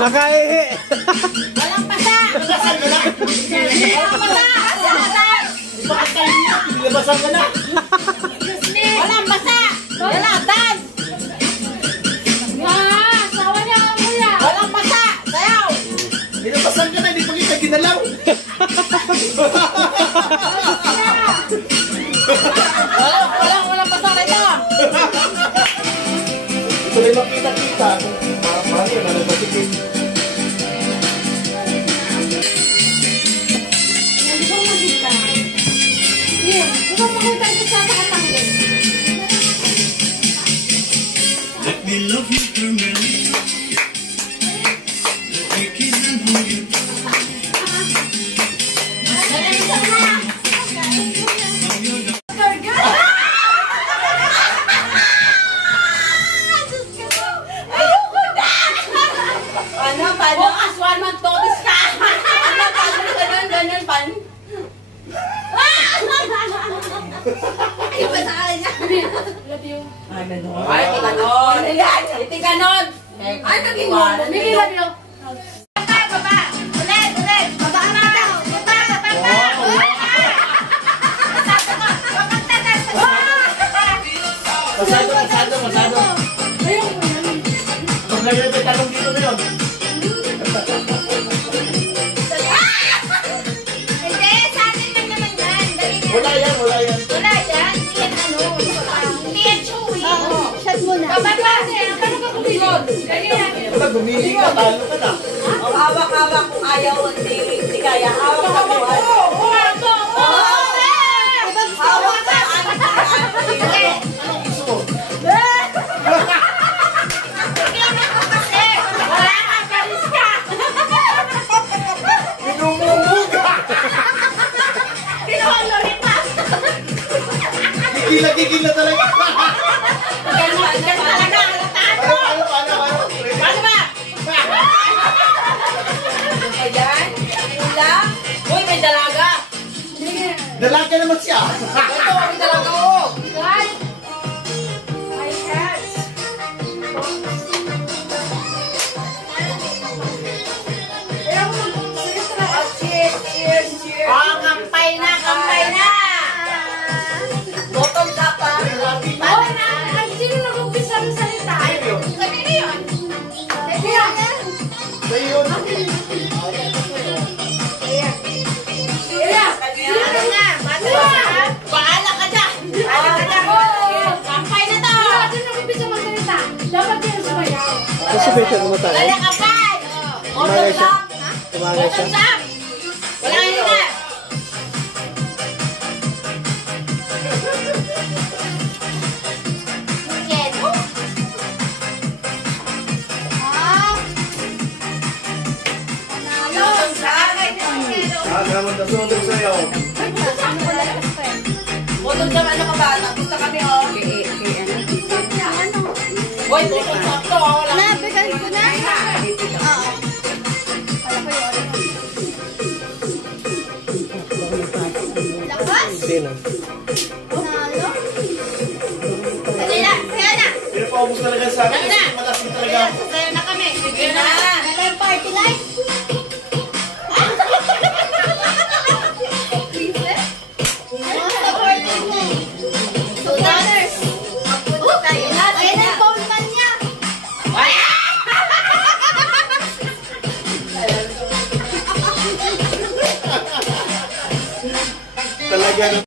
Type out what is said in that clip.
Nakaihi. Walang pasa. Walang pasa. Bakit kayo niya? Nilabasan ka na. Walang pasa. Lalatan. Sawa niya ang kuya. Walang pasa. Sayaw. Nilabasan ka na, hindi pa kita ginalaw. Walang pasa rito. Ito rin makita-kita. Mahal yun, nalabasin. Let me love you permanently. Let me kiss and hold you. Paano? Aswan magtobis ka! Ano? Paano? Ganun, pan? Ay, ba sa akin yan? Love you. Ay, ganon. Ay, ganon. Iti ganon. Ay, naging wala. Mimi, love you. Baba. Ulit. Baba na. Baba. Pasado. Pag ngayon may talong dito na yun. Hindi, sa atin lang naman yan. Wala yan. Wala yan. Hindi yan chewy. Shot mo na. Baba. Paano ka kumilod? Pag gumili ka, talo ka na. Hawak-hawak kung ayaw, hindi kaya. Hawak mo. Hawak ka. Anong gusto mo? Gigil na talaga. Paano ba? Ayan. Ulam. Uy, may dalaga. Dalaga naman siya. Ito, may dalaga ko. Guys. My hands. Cheers. Oh, kampay na. Bottom up pa. Sino nag-umpisa ng salita? Kanina yun. Sa'yo yun. Ano nga? Baala ka dyan. Kampay na to. Sino nag-umpisa ng salita? Dapat yun sumayaw. Kasi better mo tayo. Dali kampay. Tumagay siya. Tumagay siya. Bottom up. Wala yun na. Naman na sunog sa'yo. Bottom up, ano ka ba? Gusto kami, oh. Boy, bottom up to. Wala. Nabigan ko na. Oo. Lakas? Sino? Nalo? Dali na. Kaya na. Pinapaubos talaga sa akin.